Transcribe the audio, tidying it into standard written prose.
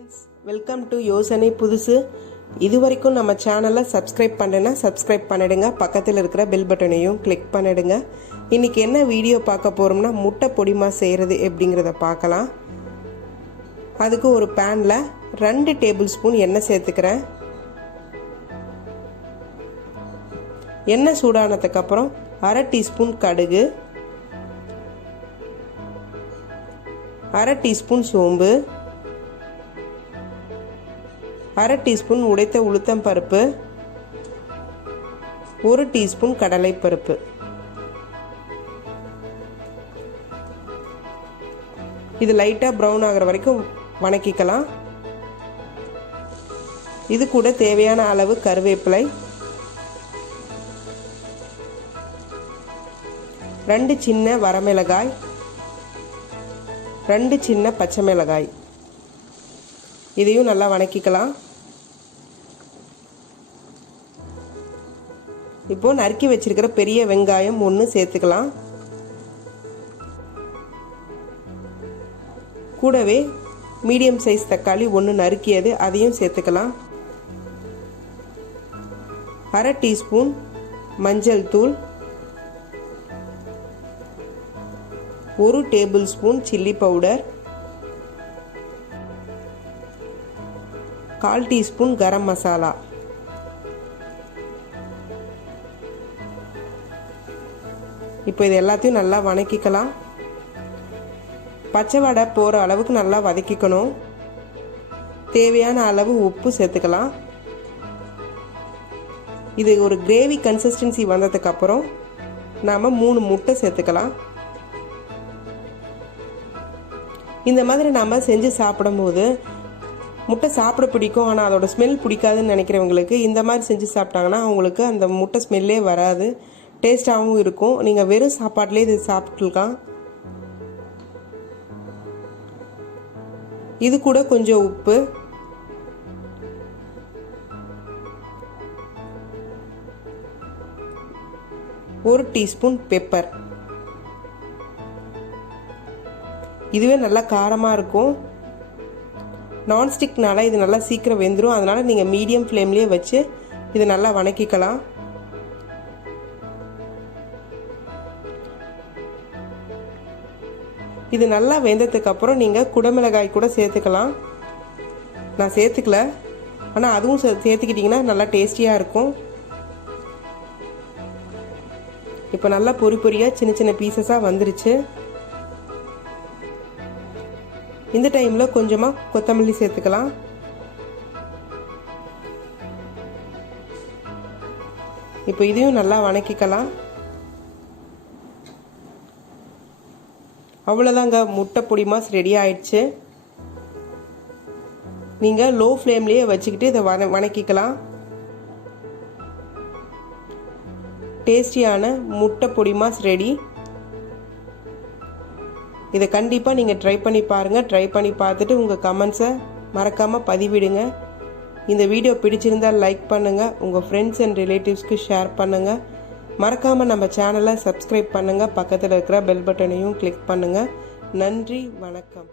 friends, welcome to யோசனை புதுசு. இதுவரைக்கும் நம்ம சேனலை சப்ஸ்கிரைப் பண்ணலனா சப்ஸ்கிரைப் பண்ணிடுங்க. பக்கத்தில் இருக்கிற பெல் பட்டனையும் கிளிக் பண்ணிடுங்க. இன்னைக்கு என்ன வீடியோ பார்க்க போறோம்னா முட்டை பொடிமா செய்கிறது எப்படிங்கிறத பார்க்கலாம். அதுக்கு ஒரு பேனில் 2 டேபிள் ஸ்பூன் எண்ணெய் சேர்த்துக்கிறேன். எண்ணெய் சூடானதுக்கு அப்புறம் 1/2 டீஸ்பூன் கடுகு, 1/2 டீஸ்பூன் சோம்பு, 1/2 டீஸ்பூன் உடைத்த உளுத்தம் பருப்பு, 1 டீஸ்பூன் கடலை பருப்பு. இது லைட்டாக ப்ரௌன் ஆகிற வரைக்கும் வணக்கிக்கலாம். இது கூட தேவையான அளவு கருவேப்பிலை, 2 சின்ன வரமிளகாய், 2 சின்ன பச்சை மிளகாய். இதையும் நல்லா வணக்கிக்கலாம். இப்போ நறுக்கி வச்சிருக்கிற பெரிய வெங்காயம் 1 சேர்த்துக்கலாம். கூடவே மீடியம் சைஸ் தக்காளி 1 நறுக்கியது அதையும் சேர்த்துக்கலாம். 1/2 டீஸ்பூன் மஞ்சள் தூள், 1 tablespoon chilli powder, 1/4 teaspoon garam masala. இப்போ இது எல்லாத்தையும் நல்லா வணக்கிக்கலாம். பச்சை வடை போகிற அளவுக்கு நல்லா வதக்கிக்கணும். தேவையான அளவு உப்பு சேர்த்துக்கலாம். இது ஒரு கிரேவி கன்சிஸ்டன்சி வந்ததுக்கு அப்புறம் நாம் 3 முட்டை சேர்த்துக்கலாம். இந்த மாதிரி நாம் செஞ்சு சாப்பிடும்போது முட்டை சாப்பிட பிடிக்கும், ஆனால் அதோட ஸ்மெல் பிடிக்காதுன்னு நினைக்கிறவங்களுக்கு இந்த மாதிரி செஞ்சு சாப்பிட்டாங்கன்னா அவங்களுக்கு அந்த முட்டை ஸ்மெல்லே வராது, டேஸ்டாகவும் இருக்கும். நீங்கள் வெறும் சாப்பாட்டிலே இது சாப்பிட்டுருக்கலாம். இது கூட கொஞ்சம் உப்பு, ஒரு டீஸ்பூன் பெப்பர். இதுவே நல்லா காரமாக இருக்கும். நான்ஸ்டிக்னால இது நல்லா சீக்கிரம் வெந்துடும். அதனால் நீங்கள் மீடியம் ஃப்ளேம்லேயே வச்சு இது நல்லா வணக்கிக்கலாம். இது நல்லா வெந்ததுக்கு அப்புறம் நீங்கள் குடமிளகாய் கூட சேர்த்துக்கலாம். நான் சேர்த்துக்கல, ஆனால் அதுவும் சேர்த்துக்கிட்டிங்கன்னா நல்லா டேஸ்டியாக இருக்கும். இப்போ நல்லா பொரி பொரியாக சின்ன சின்ன பீசஸாக வந்துருச்சு. இந்த டைமில் கொஞ்சமாக கொத்தமல்லி சேர்த்துக்கலாம். இப்போ இதையும் நல்லா வணக்கிக்கலாம். அவ்வளோதாங்க, முட்டை பொடிமாஸ் ரெடி ஆயிடுச்சு. நீங்கள் லோ ஃப்ளேம்லேயே வச்சுக்கிட்டு இதை வணக்கிக்கலாம். டேஸ்டியான முட்டை பொடிமாஸ் ரெடி. இதை கண்டிப்பாக நீங்கள் ட்ரை பண்ணி பாருங்கள். ட்ரை பண்ணி பார்த்துட்டு உங்கள் கமெண்ட்ஸை மறக்காமல் பதிவிடுங்க. இந்த வீடியோ பிடிச்சிருந்தால் லைக் பண்ணுங்கள், உங்கள் ஃப்ரெண்ட்ஸ் அண்ட் ரிலேட்டிவ்ஸ்க்கு ஷேர் பண்ணுங்கள். மறக்காமல் நம்ம சேனலை சப்ஸ்கிரைப் பண்ணுங்கள். பக்கத்தில் இருக்கிற பெல் பட்டனையும் கிளிக் பண்ணுங்கள். நன்றி, வணக்கம்.